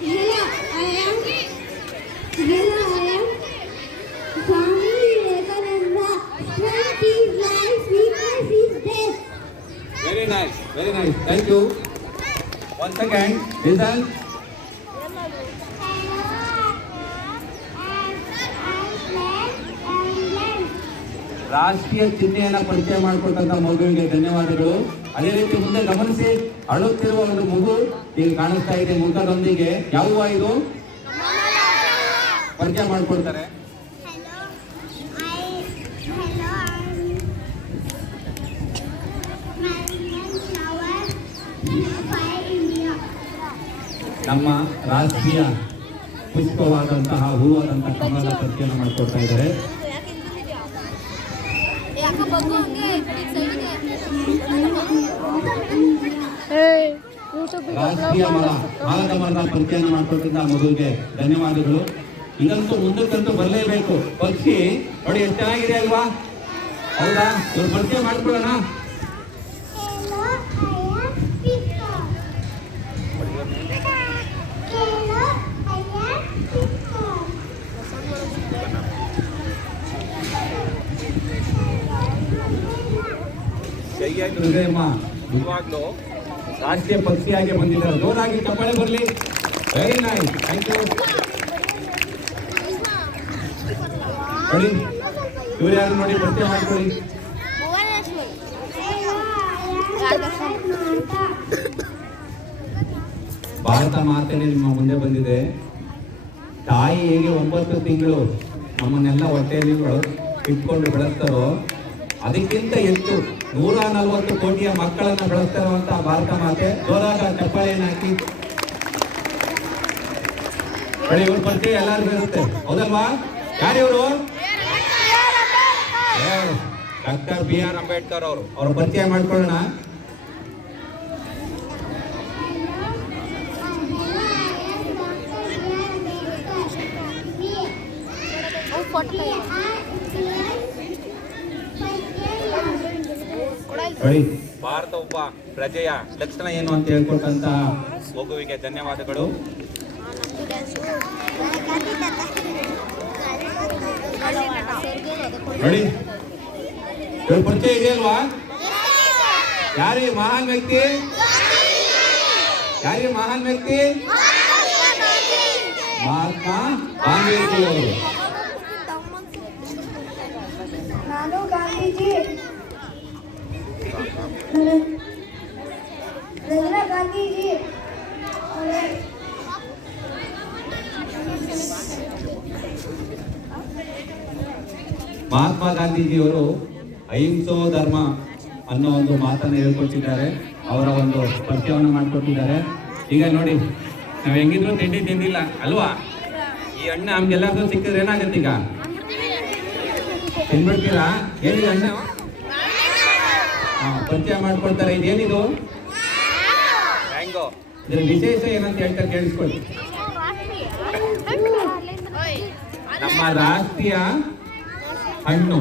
Hello, I am. Hello, I am. Swami Vivekananda. Strength is life, weakness is death. Very nice, very nice. Thank you. Once again, listen. ರಾಷ್ಟ್ರೀಯ ಚಿಹ್ನೆಯನ್ನ ಪರಿಚಯ ಮಾಡಿಕೊಟ್ಟಂತ ಮಗುವಿಗೆ ಧನ್ಯವಾದಗಳು. ಅದೇ ರೀತಿ ಮುಂದೆ ಗಮನಿಸಿ, ಅಳುತ್ತಿರುವ ಒಂದು ಮಗು ಈಗ ಕಾಣಿಸ್ತಾ ಇದೆ ಮುಖದೊಂದಿಗೆ. ಯಾವ ಇದು ಪರಿಚಯ ಮಾಡಿಕೊಡ್ತಾರೆ. ನಮ್ಮ ರಾಷ್ಟ್ರೀಯ ಪುಷ್ಪವಾದಂತಹ ಹೂವಾದಂತಹ ಕಮಲದ ಪರಿಚಯ ಮಾಡಿಕೊಡ್ತಾ ಇದ್ದಾರೆ. ರಾಷ್ಟ್ರೀಯ ಆಲದ ಮರದ ಪರಿಚಯ ಮಾಡಿಕೊಟ್ಟಿದ್ದ ಮಗುವಿಗೆ ಧನ್ಯವಾದಗಳು. ಈಗಂತೂ ಮುಂದಕ್ಕಂತೂ ಬರಲೇಬೇಕು. ಪಕ್ಷಿ ನೋಡಿ ಎಷ್ಟು ಚೆನ್ನಾಗಿದೆ ಅಲ್ವಾ? ಹೌದಾ? ಇವ್ರು ಪರಿಚಯ ಮಾಡ್ಕೊಳ್ಳೋಣ. ನಿಜವಾಗ್ಲೂ ರಾಷ್ಟ್ರೀಯ ಪಕ್ಷಿಯಾಗಿ ಬಂದಿದ್ದಾರೆ. ಜೋರಾಗಿ ಚಪ್ಪಾಳೆ ಬರಲಿ. Very nice, thank you. ನೋಡಿ ಇವ್ರು ಯಾರು ನೋಡಿ ಪರಿಚಯ ಮಾಡ್ಕೊಳ್ಳಿ. ಭಾರತ ಮಾತೆನೇ ನಿಮ್ಮ ಮುಂದೆ ಬಂದಿದೆ. ತಾಯಿ ಹೇಗೆ 9 ತಿಂಗಳು ನಮ್ಮನ್ನೆಲ್ಲ ಹೊಟ್ಟೆಯಲ್ಲಿ ಇಟ್ಕೊಂಡು ಬೆಳೆಸ್ತಾರೋ ಅದಕ್ಕಿಂತ ಹೆಚ್ಚು 140 ಕೋಟಿಯ ಮಕ್ಕಳನ್ನ ಬೆಳೆಸ್ತಾ ಇರುವಂತಹ ಭಾರತ ಮಾತೆ. ಜೋರಾದ ಚಪ್ಪಾಳೆಯನ್ನು ಹಾಕಿ. ಇವ್ರ ಪರಿಚಯ ಎಲ್ಲರಿಗೂ ಇರುತ್ತೆ, ಹೌದಲ್ವಾ? ಯಾರಿವರು? ಡಾಕ್ಟರ್ BR ಅಂಬೇಡ್ಕರ್ ಅವರು. ಅವ್ರ ಪರಿಚಯ ಮಾಡ್ಕೊಳ್ಳೋಣ. ಭಾರತ ಒಬ್ಬ ಪ್ರಜೆಯ ಲಕ್ಷಣ ಏನು ಅಂತ ಹೇಳ್ಕೊಟ್ಟಂತಹ ಮಗುವಿಗೆ ಧನ್ಯವಾದಗಳು. ನೋಡಿ ಇವ್ರ ಪರಿಚಯ ಇದೆಯಲ್ವಾ? ಯಾರಿಗೆ ಮಹಾನ್ ವ್ಯಕ್ತಿ? ಯಾರಿಗೆ ಮಹಾನ್ ವ್ಯಕ್ತಿ? ಮಹಾತ್ಮ ಗಾಂಧೀಜಿ ಅವರು. ನಾನು ಗಾಂಧೀಜಿ ಗಾಂಧೀಜಿ ಮಹಾತ್ಮ ಗಾಂಧೀಜಿಯವರು ಅಹಿಂಸೋ ಧರ್ಮ ಅನ್ನೋ ಒಂದು ಮಾತನ್ನು ಹೇಳ್ಕೊಟ್ಟಿದ್ದಾರೆ. ಅವರ ಒಂದು ಪರಿಚಯವನ್ನು ಮಾಡಿಕೊಟ್ಟಿದ್ದಾರೆ. ಈಗ ನೋಡಿ, ನಾವು ಹೆಂಗಿದ್ರು ತಿಂಡಿ ತಿಂದಿಲ್ಲ ಅಲ್ವಾ? ಈ ಹಣ್ಣು ನಮ್ಗೆಲ್ಲರೂ ಸಿಕ್ಕಿದ್ರೆ ಏನಾಗತ್ತೆ? ಈಗ ತಿನ್ಬಿಡ್ತೀರಾ? ಏನಿದೆ ಹಣ್ಣು? ಪರಿಚಯ ಮಾಡ್ಕೊಳ್ತಾರೆ. ಇದೇನಿದು? ಮ್ಯಾಂಗೋ. ಇದ್ರ ವಿಶೇಷ ಏನಂತ ಹೇಳ್ತಾರೆ ಕೇಳಿಸ್ಕೊಳ್ಳಿ. ನಮ್ಮ ರಾಷ್ಟ್ರೀಯ ಹಣ್ಣು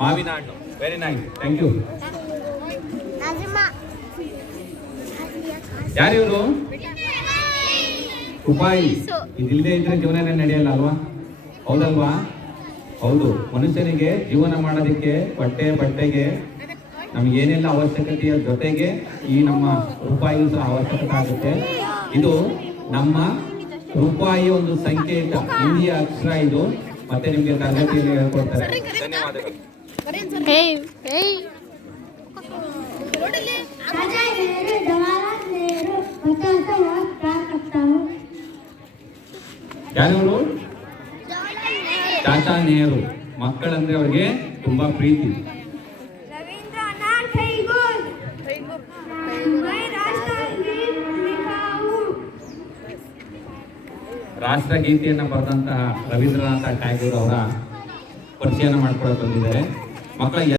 ಮಾವಿನ ಹಣ್ಣು. Very nice, thank you. ಯಾರಿವರು? ರೂಪಾಯಿ. ಇದಿಲ್ಲದೆ ಇದ್ರೆ ಜೀವನನೇ ನಡೆಯಲ್ಲ ಅಲ್ವಾ? ಹೌದಲ್ವಾ? ಹೌದು. ಮನುಷ್ಯನಿಗೆ ಜೀವನ ಮಾಡೋದಕ್ಕೆ ಬಟ್ಟೆಗೆ ನಮ್ಗೆ ಏನೆಲ್ಲ ಅವಶ್ಯಕತೆಯ ಜೊತೆಗೆ ಈ ನಮ್ಮ ರೂಪಾಯಿಯೂ ಸಹ ಅವಶ್ಯಕತೆ ಆಗುತ್ತೆ. ಇದು ನಮ್ಮ ರೂಪಾಯಿ ಒಂದು ಸಂಕೇತ, ಹಿಂದಿಯ ಅಕ್ಷರ ಇದು. ಮತ್ತೆ ನಿಮ್ಗೆ ತರಗತಿಯಲ್ಲಿ ಹೇಳ್ಕೊಡ್ತಾರೆ. ಧನ್ಯವಾದಗಳು. ಯಾರು? ಚಾಚಾ ನೆಹರು. ಮಕ್ಕಳಂದ್ರೆ ಅವ್ರಿಗೆ ತುಂಬಾ ಪ್ರೀತಿ. ರಾಷ್ಟ್ರಗೀತೆಯನ್ನು ಬರೆದಂತಹ ರವೀಂದ್ರನಾಥ ಟ್ಯಾಗೋರ್ ಅವರ ಪರಿಚಯನ ಮಾಡ್ಕೊಳಕ್ ಬಂದಿದ್ದಾರೆ. ಮಕ್ಕಳ